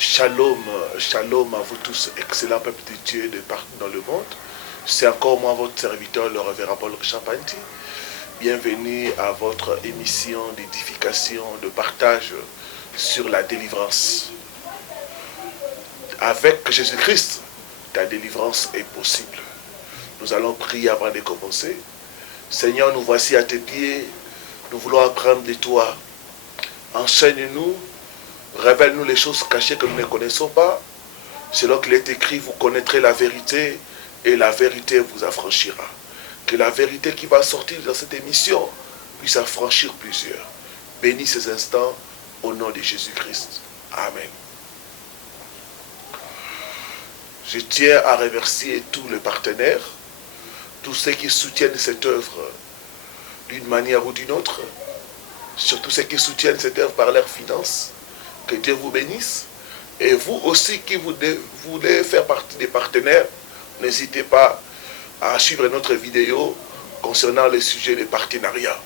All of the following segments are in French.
Shalom, shalom à vous tous, excellent peuple de Dieu de partout dans le monde. C'est encore moi, votre serviteur, le révérend Paul Richard Panty. Bienvenue à votre émission d'édification, de partage sur la délivrance. Avec Jésus-Christ, ta délivrance est possible. Nous allons prier avant de commencer. Seigneur, nous voici à tes pieds. Nous voulons apprendre de toi. Enseigne-nous. Révèle-nous les choses cachées que nous ne connaissons pas. Selon qu'il est écrit, vous connaîtrez la vérité et la vérité vous affranchira. Que la vérité qui va sortir dans cette émission puisse affranchir plusieurs. Bénis ces instants au nom de Jésus-Christ. Amen. Je tiens à remercier tous les partenaires, tous ceux qui soutiennent cette œuvre d'une manière ou d'une autre, surtout ceux qui soutiennent cette œuvre par leurs finances. Que Dieu vous bénisse. Et vous aussi qui voulez faire partie des partenaires, n'hésitez pas à suivre notre vidéo concernant le sujet des partenariats.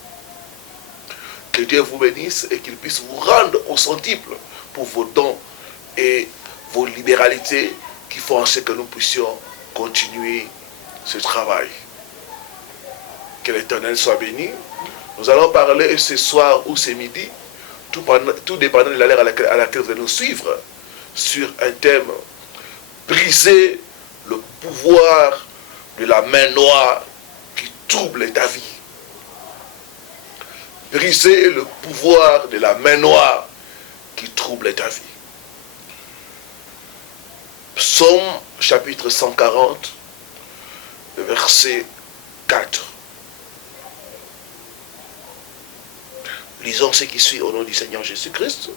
Que Dieu vous bénisse et qu'il puisse vous rendre au centuple pour vos dons et vos libéralités qui font en sorte que nous puissions continuer ce travail. Que l'Éternel soit béni. Nous allons parler ce soir ou ce midi, tout dépendant de l'heure à laquelle vous allez nous suivre, sur un thème: briser le pouvoir de la main noire qui trouble ta vie. Briser le pouvoir de la main noire qui trouble ta vie. Psaume chapitre 140, verset 4. Lisons ce qui suit au nom du Seigneur Jésus-Christ.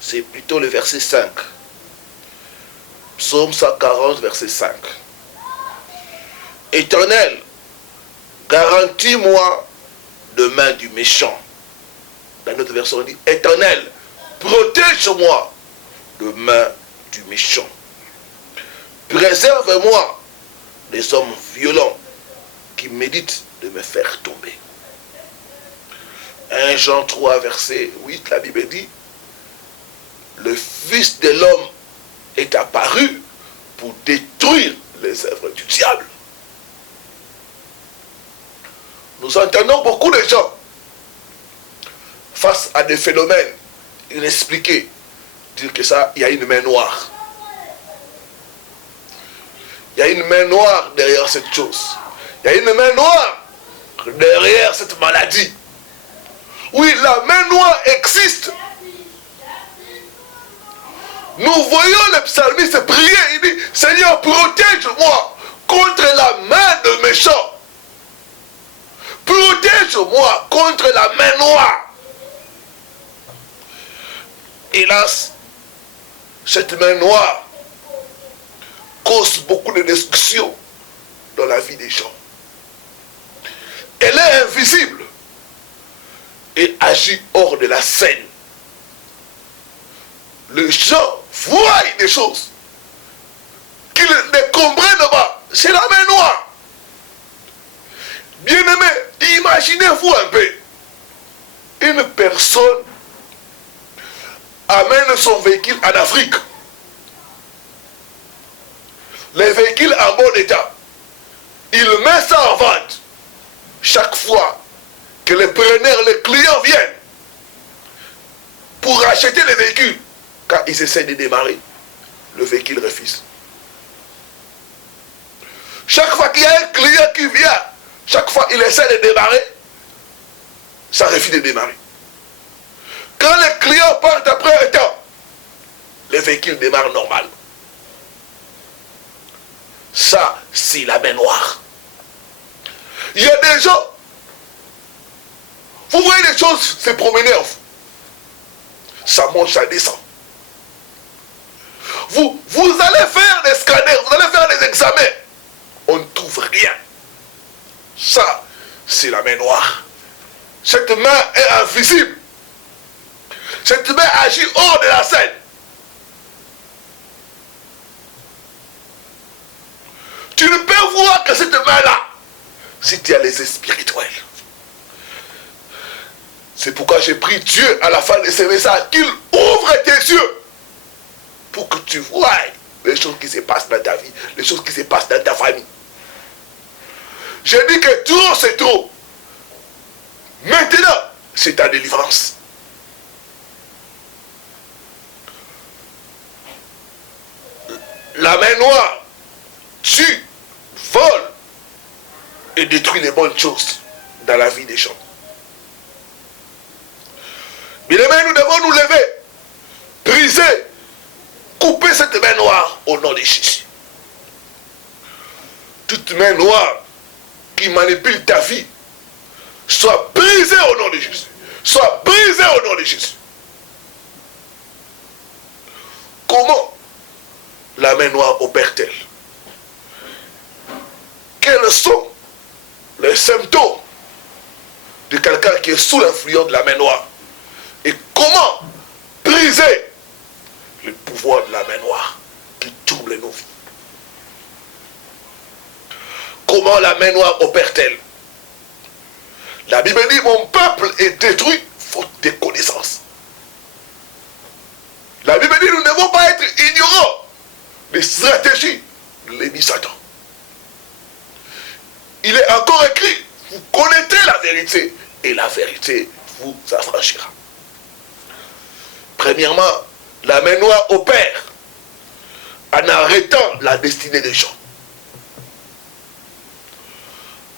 C'est plutôt le verset 5. Psaume 140, verset 5. Éternel, garantis-moi de main du méchant. Dans notre version, on dit: Éternel, protège-moi de main du méchant. Préserve-moi des hommes violents qui méditent de me faire tomber. 1 Jean 3, verset 8, la Bible dit: le Fils de l'homme est apparu pour détruire les œuvres du diable. Nous entendons beaucoup de gens face à des phénomènes inexpliqués dire que ça, il y a une main noire. Il y a une main noire derrière cette chose. Il y a une main noire derrière cette maladie. Oui, la main noire existe. Nous voyons le psalmiste prier, il dit: Seigneur, protège-moi contre la main de méchant. Protège-moi contre la main noire. Hélas, cette main noire cause beaucoup de destruction dans la vie des gens. Elle est invisible et agit hors de la scène. Les gens voient des choses qu'ils ne comprennent pas. C'est la main noire. Bien-aimés, imaginez-vous un peu. Une personne amène son véhicule en Afrique. Les véhicules en bon état. Il met ça en vente. Chaque fois que les preneurs, les clients viennent pour acheter les véhicules, quand ils essaient de démarrer, le véhicule refuse. Chaque fois qu'il y a un client qui vient, chaque fois qu'il essaie de démarrer, ça refuse de démarrer. Quand les clients partent après un temps, le véhicule démarre normal. Ça, c'est la main noire. Il y a des gens, vous voyez des choses se promener en vous. Ça monte, ça descend. Vous allez faire des scanners, vous allez faire des examens. On ne trouve rien. Ça, c'est la main noire. Cette main est invisible. Cette main agit hors de la scène. Tu ne peux voir que cette main-là si tu as les yeux spirituels. C'est pourquoi j'ai pris Dieu à la fin de ce message qu'il ouvre tes tu vois les choses qui se passent dans ta vie, les choses qui se passent dans ta famille. Je dis que trop, c'est trop. Maintenant, c'est ta délivrance. La main noire tue, vole et détruit les bonnes choses dans la vie des gens. Bien aimés, nous devons nous lever, briser, couper cette main noire au nom de Jésus. Toute main noire qui manipule ta vie soit brisée au nom de Jésus. Soit brisée au nom de Jésus. Comment la main noire opère-t-elle? Quels sont les symptômes de quelqu'un qui est sous l'influence de la main noire? Et comment briser le pouvoir de la main noire qui trouble nos vies? Comment la main noire opère-t-elle? La Bible dit, mon peuple est détruit faute de connaissances. La Bible dit, nous ne devons pas être ignorants des stratégies de l'ennemi Satan. Il est encore écrit, vous connaîtrez la vérité et la vérité vous affranchira. Premièrement, la main noire opère en arrêtant la destinée des gens.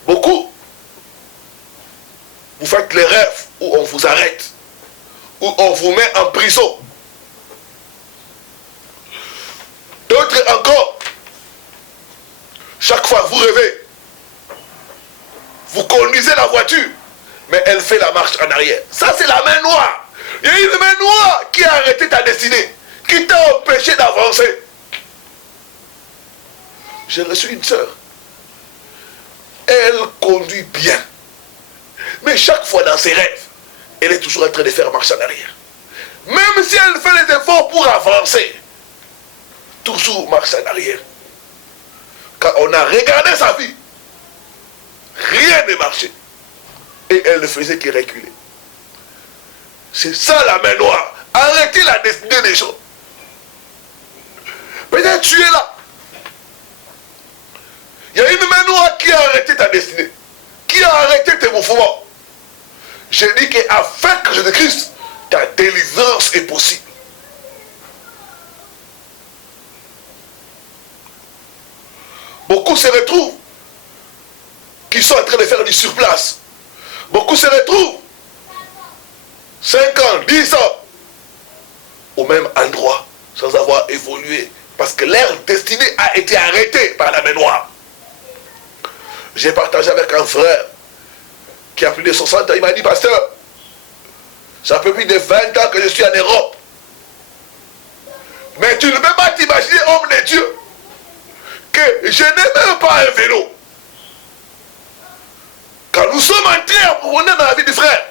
Beaucoup, vous faites les rêves où on vous arrête, où on vous met en prison. D'autres encore, chaque fois vous rêvez, vous conduisez la voiture, mais elle fait la marche en arrière. Ça, c'est la main noire. Il y a une main noire qui a arrêté ta destinée, qui t'a empêché d'avancer. J'ai reçu une sœur. Elle conduit bien. Mais chaque fois dans ses rêves, elle est toujours en train de faire marche en arrière. Même si elle fait les efforts pour avancer, toujours marche en arrière. Quand on a regardé sa vie, rien ne marchait. Et elle ne faisait que reculer. C'est ça la main noire. Arrêtez la destinée des gens. Peut-être tu es là. Il y a une main noire qui a arrêté ta destinée. Qui a arrêté tes mouvements. Je dis qu'afin que Jésus-Christ, ta délivrance est possible. Beaucoup se retrouvent qui sont en train de faire du surplace. Beaucoup se retrouvent 5 ans, 10 ans au même endroit sans avoir évolué parce que leur destinée a été arrêtée par la main noire. J'ai partagé avec un frère qui a plus de 60 ans, il m'a dit, pasteur, ça fait plus de 20 ans que je suis en Europe. Mais tu ne peux pas t'imaginer, homme de Dieu, que je n'ai même pas un vélo. Quand nous sommes entrés à profondeur dans la vie du frère,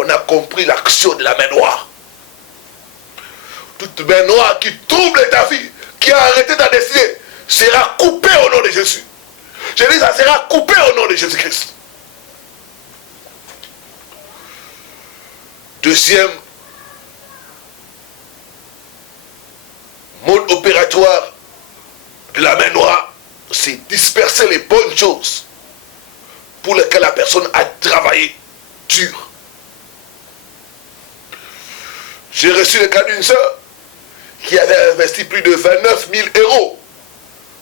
on a compris l'action de la main noire. Toute main noire qui trouble ta vie, qui a arrêté ta destinée, sera coupée au nom de Jésus. Je dis, ça sera coupé au nom de Jésus-Christ. Deuxième mode opératoire de la main noire, c'est disperser les bonnes choses pour lesquelles la personne a travaillé dur. J'ai reçu le cas d'une sœur qui avait investi plus de 29 000 €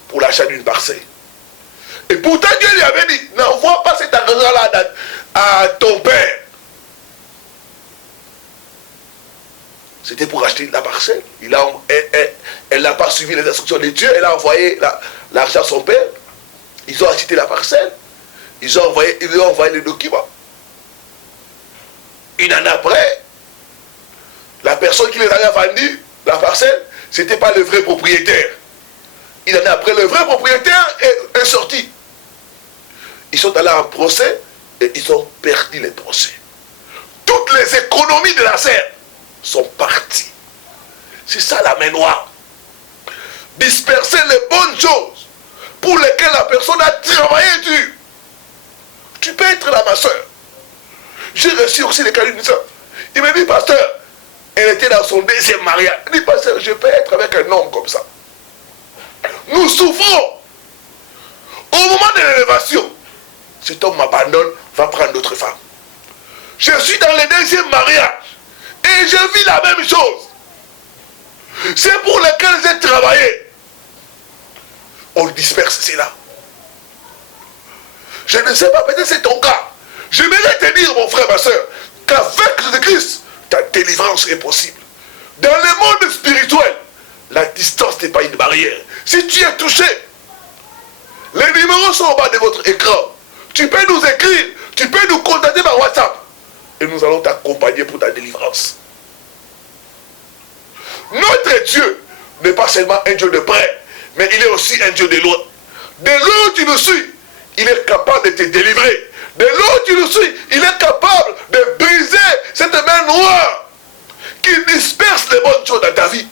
pour l'achat d'une parcelle. Et pourtant Dieu lui avait dit, n'envoie pas cet argent-là à ton père. C'était pour acheter la parcelle. Elle n'a pas suivi les instructions de Dieu. Elle a envoyé l'argent à son père. Ils ont acheté la parcelle. Ils ont envoyé les documents. Une année après, la personne qui les avait vendu la parcelle, ce n'était pas le vrai propriétaire. Une année après, le vrai propriétaire est sorti. Ils sont allés en procès et ils ont perdu les procès. Toutes les économies de la serre sont parties. C'est ça la main noire. Disperser les bonnes choses pour lesquelles la personne a travaillé dur. Tu peux être là, ma soeur. J'ai reçu aussi les cas d'une soeur. Il m'a dit, pasteur, Elle était dans son deuxième mariage. Elle dit, pasteur, je peux être avec un homme comme ça. Nous souffrons. Au moment de l'élévation, cet homme m'abandonne, va prendre d'autres femmes. Je suis dans le deuxième mariage et je vis la même chose. C'est pour lequel j'ai travaillé. On disperse cela. Je ne sais pas, peut-être c'est ton cas. J'aimerais te dire, mon frère, ma soeur, qu'avec Jésus-Christ, ta délivrance est possible. Dans le monde spirituel, la distance n'est pas une barrière. Si tu es touché, les numéros sont au bas de votre écran. Tu peux nous écrire, tu peux nous contacter par WhatsApp. Et nous allons t'accompagner pour ta délivrance. Notre Dieu n'est pas seulement un Dieu de près, mais il est aussi un Dieu de loin. De là où tu nous suis, il est capable de te délivrer. De là où tu nous suis, il est capable de briser cette main noire qui disperse les bonnes choses dans ta vie.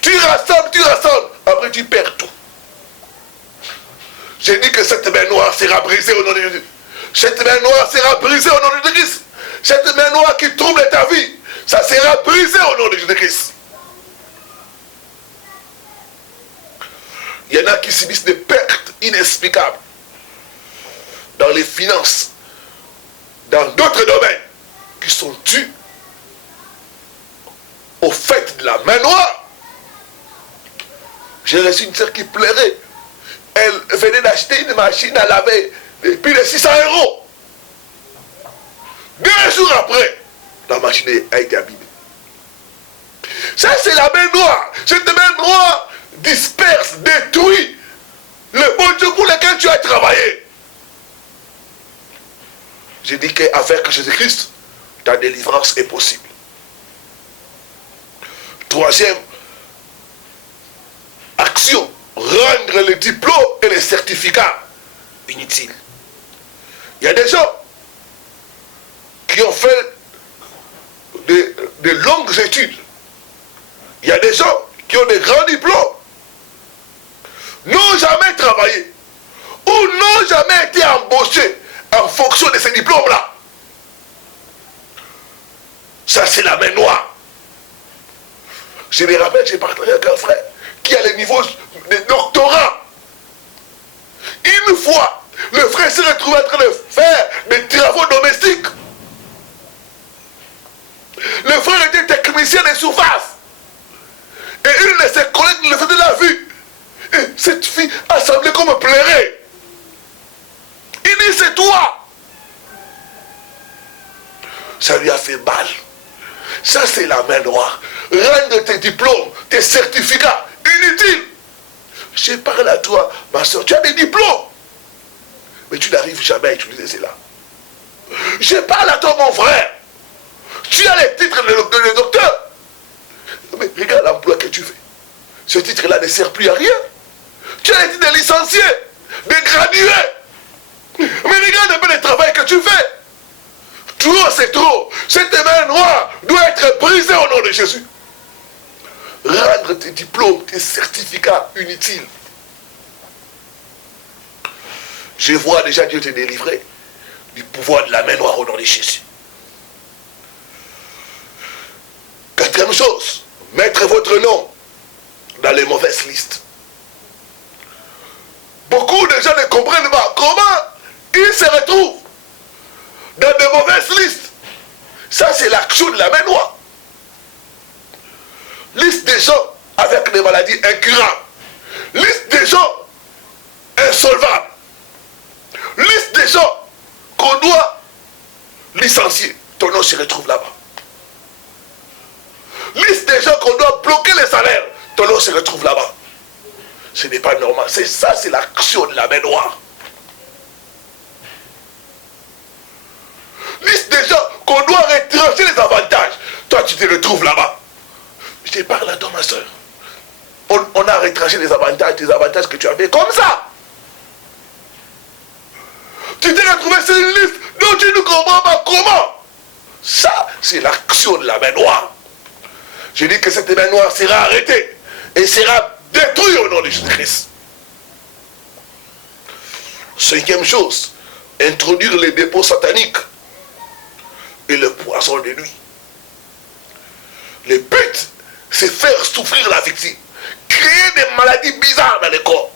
Tu rassembles, après tu perds tout. J'ai dit que cette main noire sera brisée au nom de Jésus. Cette main noire sera brisée au nom de Jésus-Christ. Cette main noire qui trouble ta vie, ça sera brisé au nom de Jésus-Christ. Il y en a qui subissent des pertes inexplicables dans les finances, dans d'autres domaines, qui sont dus au fait de la main noire. J'ai reçu une sœur qui pleurait. Elle venait d'acheter une machine à laver de plus de 600 €. 2 jours après, la machine a été abîmée. Ça, c'est la main noire. Cette main noire disperse, détruit le bon Dieu pour lequel tu as travaillé. J'ai dit qu'avec Jésus-Christ, ta délivrance est possible. Troisième action, rendre les diplômes et les certificats inutiles. Il y a des gens qui ont fait de longues études. Il y a des gens qui ont des grands diplômes, n'ont jamais travaillé ou n'ont jamais été embauchés en fonction de ces diplômes-là. Ça, c'est la main noire. Je me rappelle, j'ai partagé avec un frère qui a le niveau de doctorat. Une fois, le frère s'est retrouvé en train de faire des travaux domestiques. Le frère était technicien de surface. Et une de ses collègues le faisait la vue. Et cette fille a semblé comme pleurer. Il dit, c'est toi. Ça lui a fait mal. Ça, c'est la main noire. Rendre tes diplômes, tes certificats inutiles. Je parle à toi, ma soeur, tu as des diplômes. Mais tu n'arrives jamais à utiliser cela. Je parle à toi, mon frère. Tu as les titres de docteur. Mais regarde l'emploi que tu fais. Ce titre-là ne sert plus à rien. Tu as les titres de licencié, de gradué. Mais regarde un peu le travail que tu fais. Trop, c'est trop. Cette main noire doit être brisée au nom de Jésus. Rendre tes diplômes, tes certificats inutiles. Je vois déjà Dieu te délivrer du pouvoir de la main noire au nom de Jésus. Quatrième chose, mettre votre nom dans les mauvaises listes. Beaucoup de gens ne comprennent pas comment ils se retrouvent dans de mauvaises listes. Ça, c'est l'action de la main noire. Liste des gens avec des maladies incurables. Liste des gens insolvables. Liste des gens qu'on doit licencier. Ton nom se retrouve là-bas. Liste des gens qu'on doit bloquer les salaires. Ton nom se retrouve là-bas. Ce n'est pas normal. C'est ça, c'est l'action de la main noire. Liste des gens qu'on doit retrancher les avantages. Toi, tu te retrouves là-bas. Je te parle à toi, ma soeur. On a retranché les avantages que tu avais comme ça. Tu t'es retrouvé sur une liste dont tu ne comprends pas comment. Ça, c'est l'action de la main noire. Je dis que cette main noire sera arrêtée et sera détruite au nom de Jésus-Christ. Cinquième chose, introduire les dépôts sataniques et le poison de nuit. Le but, c'est faire souffrir la victime. Créer des maladies bizarres dans le corps.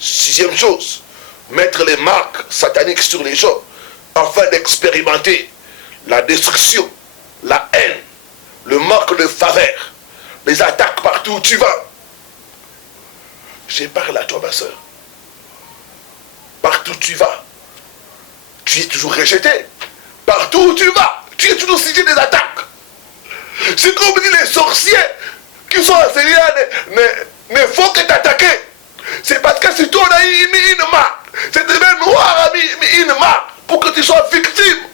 Sixième chose, mettre les marques sataniques sur les gens afin d'expérimenter la destruction, la haine, le manque de faveur, les attaques partout où tu vas. Je parle à toi, ma soeur. Partout où tu vas, tu es toujours rejeté. Partout où tu vas, tu es toujours sujet des attaques. C'est comme dit les sorciers qui sont enseignés ne font que t'attaquer. C'est parce que si toi on a mis une marque, c'est de même noir a mis une marque pour que tu sois victime.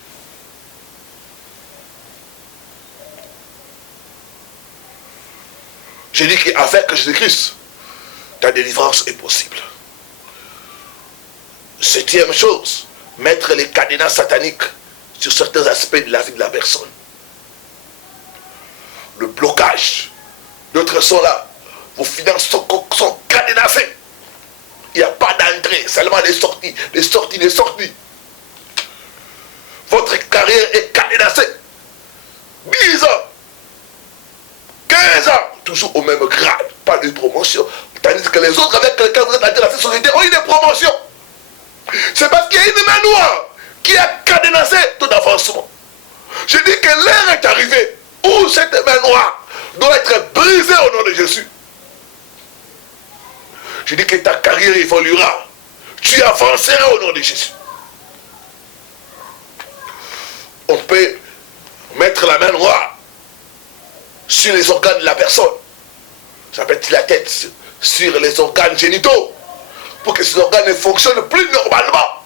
Je dis qu'avec Jésus-Christ, ta délivrance est possible. Septième chose, mettre les cadenas sataniques sur certains aspects de la vie de la personne. Le blocage. D'autres sont là. Vos finances sont cadenassées. Il n'y a pas d'entrée, seulement des sorties, des sorties, des sorties. Votre carrière est cadenassée. 10 ans, 15 ans, toujours au même grade, pas de promotion. Tandis que les autres avec lesquels vous êtes entrés dans cette société ont eu des promotions. C'est parce qu'il y a une main noire qui a cadenassé ton avancement. Je dis que l'heure est arrivée où cette main noire doit être brisée au nom de Jésus. Je dis que ta carrière évoluera. Tu avanceras au nom de Jésus. On peut mettre la main noire sur les organes de la personne. Ça peut être la tête sur les organes génitaux pour que ces organes ne fonctionnent plus normalement.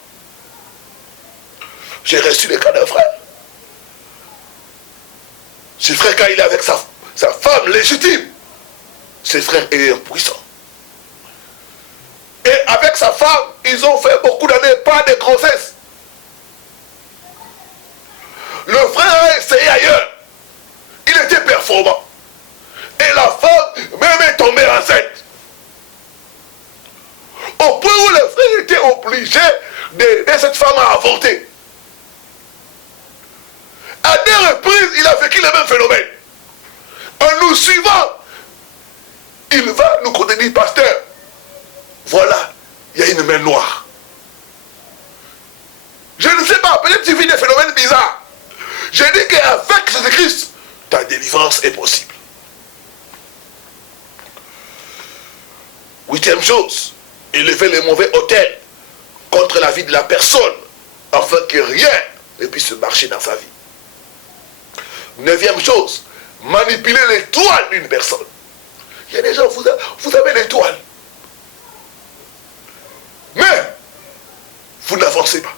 J'ai reçu le cas d'un frère. Ce frère, quand il est avec sa femme légitime, ce frère est impuissant. Et avec sa femme, ils ont fait beaucoup d'années, pas de grossesse. Le frère a essayé ailleurs. Il était performant. Et la femme même est tombée enceinte. Au point où le frère était obligé d'aider cette femme à avorter. À 2 reprises, il a vécu le même phénomène. En nous suivant, il va nous contenir, pasteur. Voilà, il y a une main noire. Je ne sais pas, peut-être tu vis des phénomènes bizarres. Je dis qu'avec Jésus-Christ, ta délivrance est possible. 8e chose, élever les mauvais autels contre la vie de la personne, afin que rien ne puisse marcher dans sa vie. 9e chose, manipuler l'étoile d'une personne. Il y a des gens, vous avez l'étoile. Mais, vous n'avancez pas.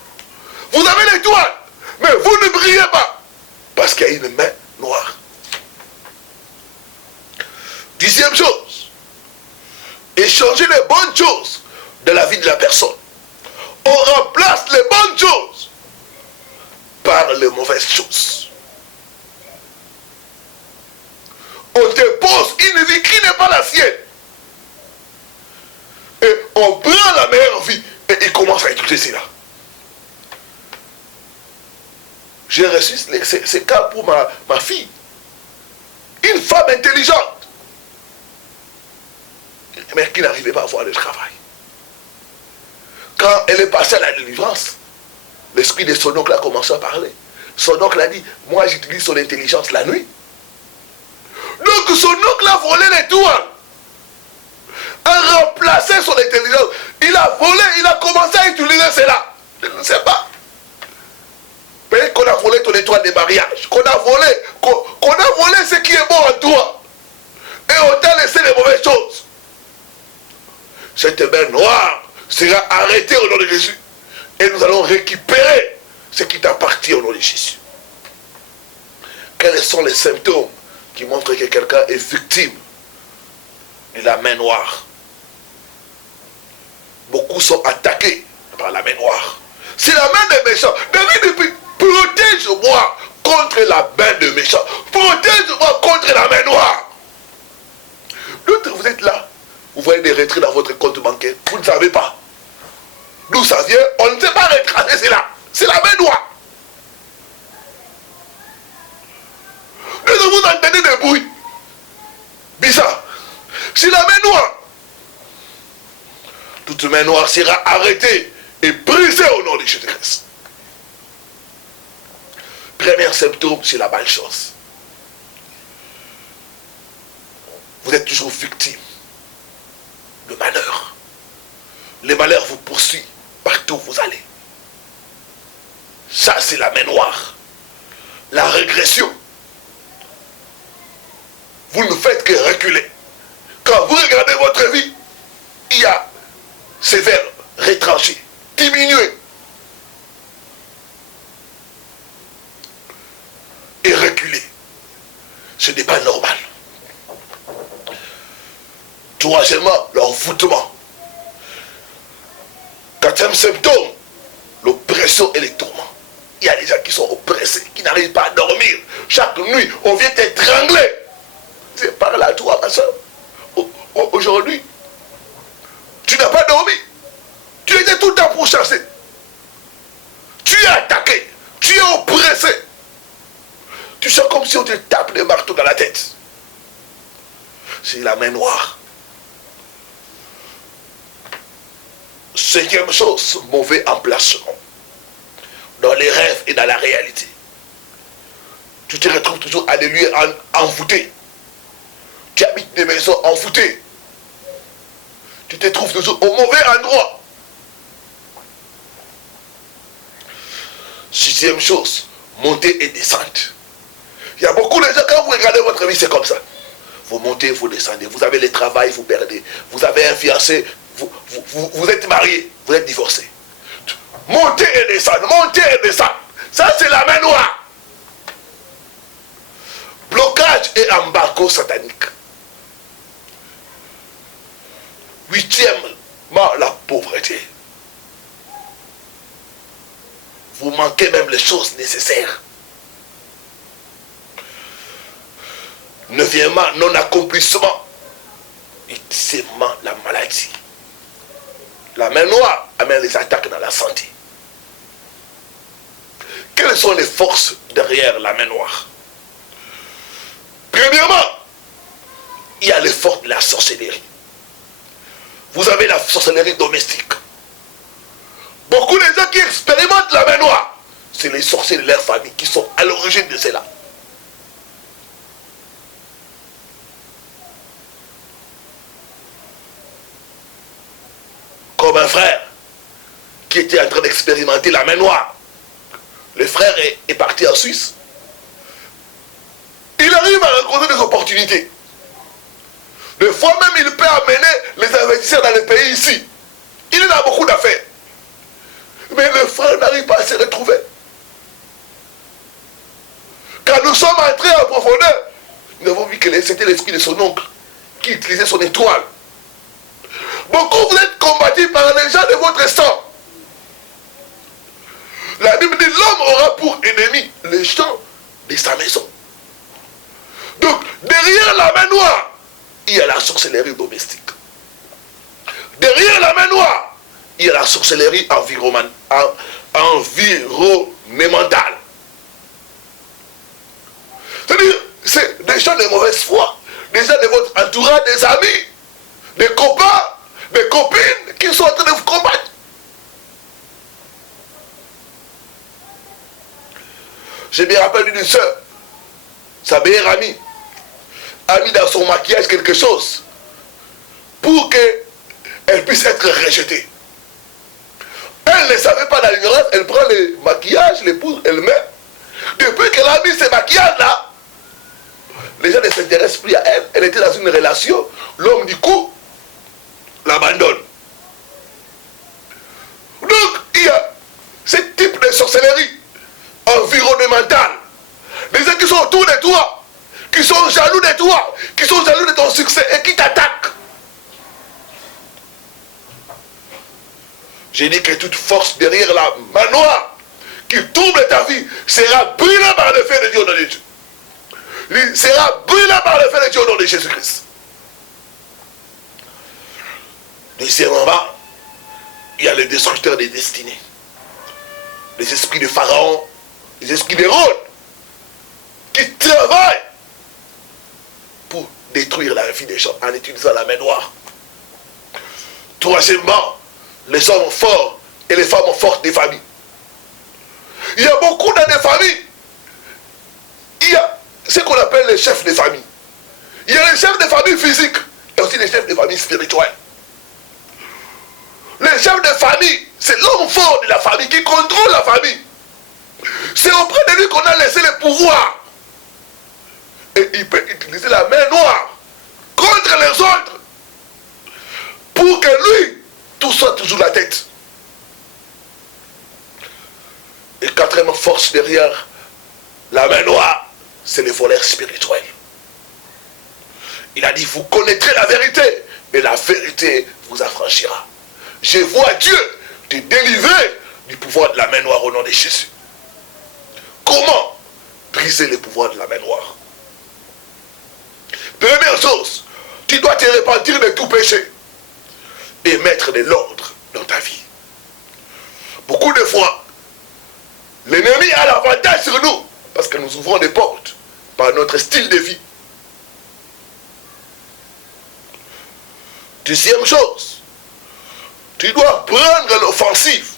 Vous avez l'étoile, mais vous ne brillez pas. Parce qu'il y a une main noire. 10e chose, échanger les bonnes choses de la vie de la personne. On remplace les bonnes choses par les mauvaises choses. On te pose une vie qui n'est pas la sienne. Et on prend la meilleure vie et il commence à écouter cela. J'ai reçu ces cas pour ma fille. Une femme intelligente, mais qui n'arrivait pas à avoir le travail. Quand elle est passée à la délivrance, l'esprit de son oncle a commencé à parler. Son oncle a dit, moi j'utilise son intelligence la nuit. Donc son oncle a volé l'étoile. A remplacé son intelligence. Il a volé, il a commencé à utiliser cela. Je ne sais pas. Peut-être qu'on a volé ton étoile de mariage. Qu'on a volé ce qui est bon en toi. Et on t'a laissé les mauvaises choses. Cette main noire sera arrêtée au nom de Jésus. Et nous allons récupérer ce qui t'appartient au nom de Jésus. Quels sont les symptômes qui montrent que quelqu'un est victime de la main noire? Beaucoup sont attaqués par la main noire. C'est la main des méchants. David dit, protège-moi contre la main des méchants. Protège-moi contre la main noire. D'autres, vous êtes là. Vous voyez des retraits dans votre compte bancaire. Vous ne savez pas. D'où ça vient? On ne sait pas retracer cela. C'est la main noire. vous entendez des bruits bizarres, c'est la main noire. Toute main noire sera arrêtée et brisée au nom de Jésus-Christ. Premier symptôme, c'est la malchance. Vous êtes toujours victime de malheur. Les malheurs vous poursuivent partout où vous allez. Ça, c'est la main noire. La régression. Vous ne faites que reculer. Quand vous regardez votre vie, il y a sévère, retranché, diminué. Et reculer. Ce n'est pas normal. Troisièmement, l'envoûtement. Quatrième symptôme, l'oppression et les tourments. Il y a des gens qui sont oppressés, qui n'arrivent pas à dormir. Chaque nuit, on vient t'étrangler. C'est par là, toi, ma soeur. Aujourd'hui, tu n'as pas dormi. Tu étais tout le temps pourchassé. Tu es attaqué. Tu es oppressé. Tu sens comme si on te tape des marteaux dans la tête. C'est la main noire. Cinquième chose, mauvais emplacement. Dans les rêves et dans la réalité. Tu te retrouves toujours à des lieux envoûtés. Tu habites des maisons envoûtées. Tu te trouves toujours au mauvais endroit. Sixième chose, montée et descente. Il y a beaucoup de gens, quand vous regardez votre vie, c'est comme ça. Vous montez, vous descendez. Vous avez le travail, vous perdez. Vous avez un fiancé, vous êtes marié, vous êtes divorcé. Montez et descendre, montez et descendre. Ça, c'est la main noire. Blocage et embargo satanique. Huitièmement, la pauvreté. Vous manquez même les choses nécessaires. Neuvièmement, non-accomplissement. Et dixièmement, la maladie. La main noire amène les attaques dans la santé. Quelles sont les forces derrière la main noire? Premièrement, il y a les forces de la sorcellerie. Vous avez la sorcellerie domestique. Beaucoup de gens qui expérimentent la main noire, c'est les sorciers de leur famille qui sont à l'origine de cela. Comme un frère qui était en train d'expérimenter la main noire. Le frère est parti en Suisse. Il arrive à rencontrer des opportunités. Des fois même, il peut amener les investisseurs dans les pays ici. Il en a beaucoup d'affaires. Mais le frère n'arrive pas à se retrouver. Quand nous sommes entrés en profondeur, nous avons vu que c'était l'esprit de son oncle qui utilisait son étoile. Beaucoup vous êtes combattus par les gens de votre sang. La Bible dit l'homme aura pour ennemi les gens de sa maison. Donc, derrière la main noire, il y a la sorcellerie domestique. Derrière la main noire, il y a la sorcellerie environnementale. C'est-à-dire, c'est des gens de mauvaise foi, des gens de votre entourage, des amis, des copains, des copines qui sont en train de vous combattre. Je me rappelle d'une soeur, sa meilleure amie, a mis dans son maquillage quelque chose pour qu'elle puisse être rejetée. Elle ne savait pas dans l'ignorance, elle prend le maquillage, l'épouse, elle met. Depuis qu'elle a mis ce maquillage-là, les gens ne s'intéressent plus à elle. Elle était dans une relation, l'homme du coup l'abandonne. Donc, il y a ce type de sorcellerie environnementale. Les gens qui sont autour de toi, qui sont jaloux de toi, qui sont jaloux de ton succès et qui t'attaquent. J'ai dit que toute force derrière la main noire qui trouble ta vie sera brûlée par le feu de Dieu au nom de Dieu. Il sera brûlée par le feu de Dieu au nom de Jésus-Christ. Deuxièmement, il y a le destructeur des destinées. Les esprits de Pharaon, les esprits d'Hérode, qui travaillent détruire la vie des gens en utilisant la main noire. Troisièmement, les hommes forts et les femmes fortes des familles. Il y a beaucoup dans des familles. Il y a ce qu'on appelle les chefs de famille. Il y a les chefs de famille physiques et aussi les chefs de famille spirituels. Les chefs de famille, c'est l'homme fort de la famille qui contrôle la famille. C'est auprès de lui qu'on a laissé le pouvoir. Et il peut utiliser la main noire contre les autres pour que lui, tout soit toujours la tête. Et quatrième force derrière la main noire, c'est le voleur spirituel. Il a dit, vous connaîtrez la vérité et la vérité vous affranchira. Je vois Dieu te délivrer du pouvoir de la main noire au nom de Jésus. Comment briser le pouvoir de la main noire? Première chose, tu dois te repentir de tout péché et mettre de l'ordre dans ta vie. Beaucoup de fois, l'ennemi a l'avantage sur nous parce que nous ouvrons des portes par notre style de vie. Deuxième chose, tu dois prendre l'offensive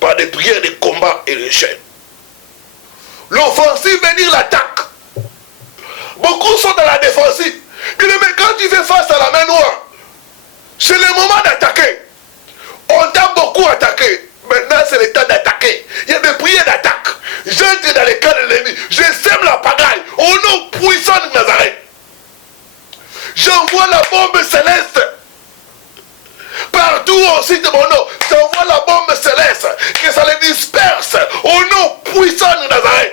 par des prières de combat et de chaînes. L'offensive veut dire l'attaque. Beaucoup sont dans la défensive. Mais quand tu fais face à la main noire, c'est le moment d'attaquer. On t'a beaucoup attaqué. Maintenant, c'est le temps d'attaquer. Il y a des prières d'attaque. J'entre dans les camps de l'ennemi. Je sème la pagaille au nom puissant de Nazareth. J'envoie la bombe céleste. Partout on cite mon nom, j'envoie la bombe céleste, que ça les disperse au nom puissant de Nazareth.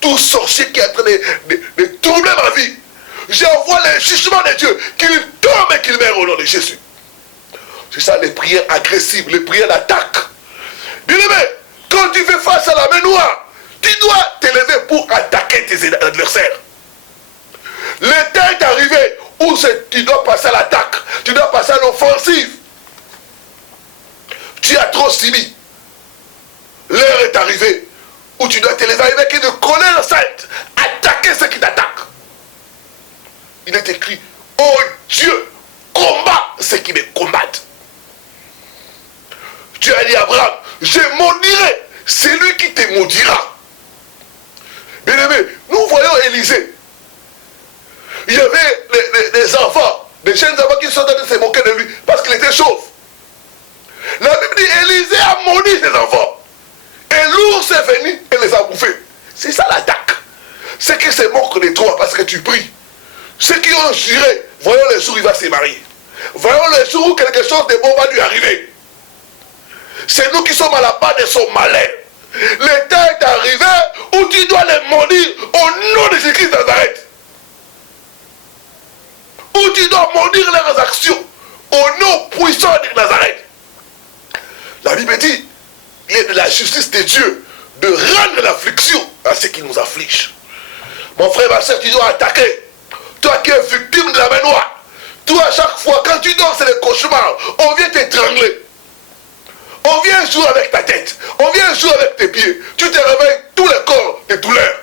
Tout sorcier qui est en train de troubler ma vie, j'envoie le jugement de Dieu, qu'il tombe et qu'il meurt au nom de Jésus. C'est ça les prières agressives, les prières d'attaque. Bien-aimé, quand tu fais face à la main noire, tu dois t'élever pour attaquer tes adversaires. Le temps est arrivé où tu dois passer à l'attaque, tu dois passer à l'offensive. Tu as trop subi. L'heure est arrivée où tu dois t'élever avec une colère sainte, attaquer ceux qui t'attaquent. Il est écrit, oh Dieu, combat ceux qui me combattent. Tu as dit à Abraham, je maudirai celui qui te maudira. Bien aimé, nous voyons Élisée. Il y avait des enfants, des jeunes enfants qui sont en train de se moquer de lui parce qu'il était chauve. La Bible dit, Élisée a maudit ses enfants. Et l'ours est venu et les a bouffés. C'est ça l'attaque. Ceux qui se moquent de toi parce que tu pries. Ceux qui ont juré, voyons le jour où il va se marier. Voyons le jour où quelque chose de bon va lui arriver. C'est nous qui sommes à la part de son malheur. Le temps est arrivé où tu dois les maudire au nom de Jésus-Christ de Nazareth. Où tu dois maudire leurs actions au nom puissant de Nazareth. La Bible dit, il est de la justice de Dieu de rendre l'affliction à ceux qui nous affligent. Mon frère, ma soeur, tu dois attaquer. Toi qui es victime de la main noire. Toi, à chaque fois, quand tu dors, c'est le cauchemar. On vient t'étrangler. On vient jouer avec ta tête. On vient jouer avec tes pieds. Tu te réveilles tout le corps de douleur.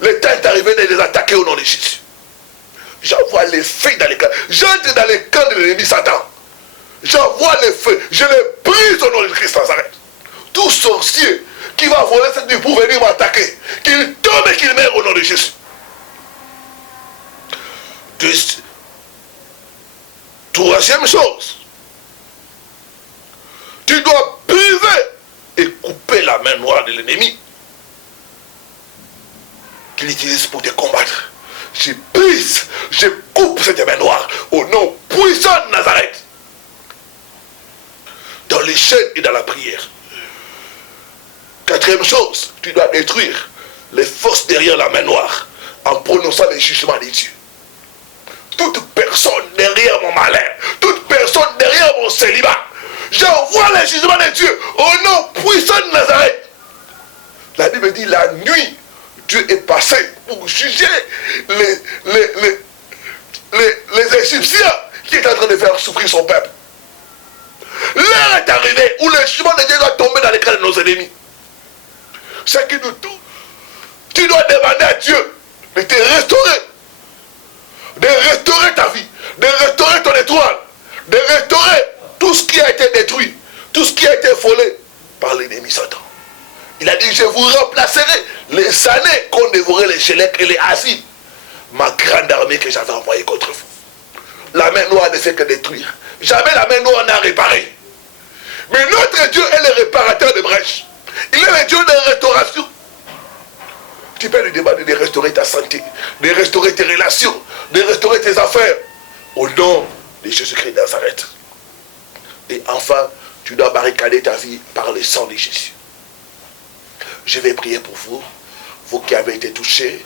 Le temps est arrivé de les attaquer au nom de Jésus. J'envoie les feux dans les camps. J'entre dans les camps de l'ennemi Satan. J'envoie les feux. Je les brise au nom de Christ Nazareth. Tout sorcier qui va voler cette nuit pour venir m'attaquer, qu'il tombe et qu'il meure au nom de Jésus. Troisième chose, tu dois briser et couper la main noire de l'ennemi qu'il utilise pour te combattre. Je brise, je coupe cette main noire au nom puissant de Nazareth. Dans les chaînes et dans la prière. Quatrième chose, tu dois détruire les forces derrière la main noire en prononçant les jugements de Dieu. Toute personne derrière mon malheur, toute personne derrière mon célibat, j'envoie les jugements de Dieu au nom puissant de Nazareth. La Bible dit la nuit, Dieu est passé pour juger les Égyptiens qui étaient en train de faire souffrir son peuple. L'heure est arrivée où le jugement de Dieu doit tomber dans les cas de nos ennemis. Ce qui nous touche, tu dois demander à Dieu de te restaurer. de restaurer ta vie, de restaurer ton étoile, de restaurer tout ce qui a été détruit, tout ce qui a été volé par l'ennemi Satan. Il a dit, je vous remplacerai les années qu'ont dévoré les Chélecs et les Assides, ma grande armée que j'avais envoyée contre vous. La main noire ne fait que détruire. Jamais la main noire n'a réparé. Mais notre Dieu est le réparateur de brèches. Il est le Dieu de restauration. Tu peux lui demander de restaurer ta santé, de restaurer tes relations, de restaurer tes affaires. Au nom de Jésus-Christ de Nazareth. Et enfin, tu dois barricader ta vie par le sang de Jésus. Je vais prier pour vous, vous qui avez été touchés,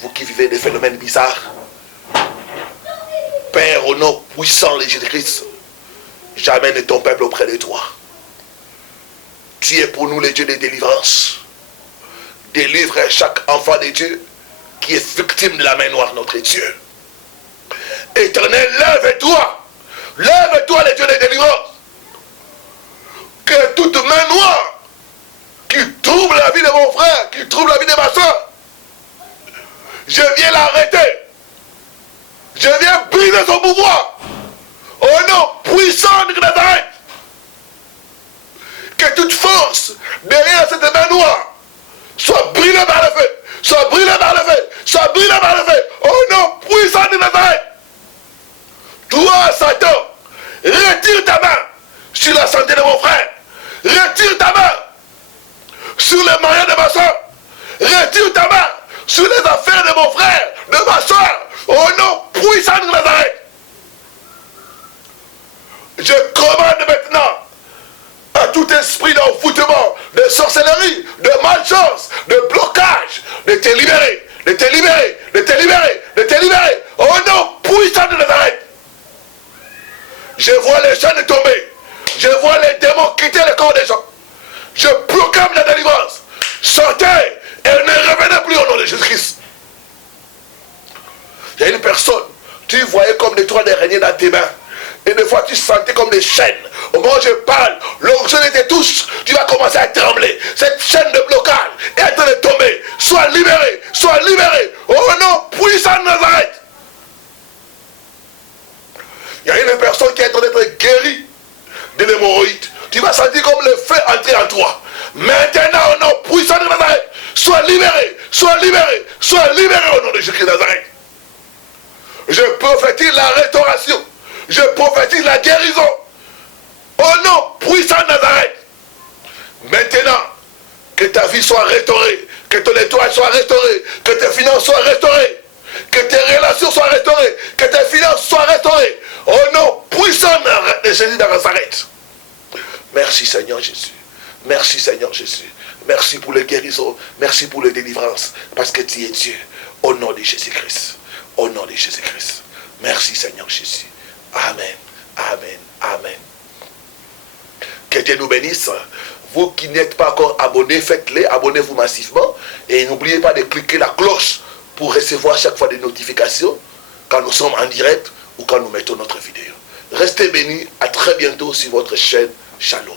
vous qui vivez des phénomènes bizarres. Père, au nom puissant de Jésus-Christ, j'amène ton peuple auprès de toi. Tu es pour nous le Dieu de délivrance. Délivre chaque enfant de Dieu qui est victime de la main noire, notre Dieu. Éternel, lève-toi. Lève-toi, le Dieu de délivrance. Que toute main noire qui trouble la vie de mon frère, qui trouble la vie de ma soeur, je viens l'arrêter. Je viens briser son pouvoir. Au nom puissant de Nazareth. Que toute force derrière cette main noire soit brûlée par le feu. Soit brûlée par le feu. Soit brûlée par le feu. Au nom puissant de Nazareth. Toi, Satan, retire ta main sur la santé de mon frère. Retire ta main sur le mariage de ma soeur. Retire ta main sur les affaires de mon frère, de ma soeur. Au nom puissant de Nazareth. Je commande maintenant à tout esprit d'envoûtement, de sorcellerie, de malchance, de blocage, de te libérer, de te libérer, de te libérer, de te libérer. Au nom puissant de Nazareth. Je vois les chaînes tomber. Je vois les démons quitter le corps des gens. Je proclame la délivrance. Sortez et ne revenez plus au nom de Jésus-Christ. Il y a une personne, tu voyais comme des toiles d'araignée dans tes mains. Et des fois, tu sentais comme des chaînes. Au moment où je parle, l'onction te touche, tu vas commencer à trembler. Cette chaîne de blocage est en train de tomber. Sois libéré, sois libéré. Au nom puissant de Nazareth. Il y a une personne qui est en train d'être guérie de l'hémorroïde. Tu vas sentir comme le feu entrer en toi. Maintenant, au nom puissant de Nazareth, sois libéré, sois libéré, sois libéré au nom de Jésus de Nazareth. Je prophétise la restauration. Je prophétise la guérison. Au nom puissant de Nazareth. Maintenant, que ta vie soit restaurée. Que ton étoile soit restaurée. Que tes finances soient restaurées. Que tes relations soient restaurées. Que tes finances soient restaurées. Au nom puissant de Jésus de Nazareth. Merci Seigneur Jésus. Merci Seigneur Jésus. Merci pour les guérisons. Merci pour les délivrances. Parce que tu es Dieu. Au nom de Jésus-Christ. Au nom de Jésus-Christ. Merci Seigneur Jésus. Amen. Amen. Amen. Que Dieu nous bénisse. Vous qui n'êtes pas encore abonnés, faites-les. Abonnez-vous massivement. Et n'oubliez pas de cliquer la cloche pour recevoir chaque fois des notifications quand nous sommes en direct ou quand nous mettons notre vidéo. Restez bénis. À très bientôt sur votre chaîne. Shalom.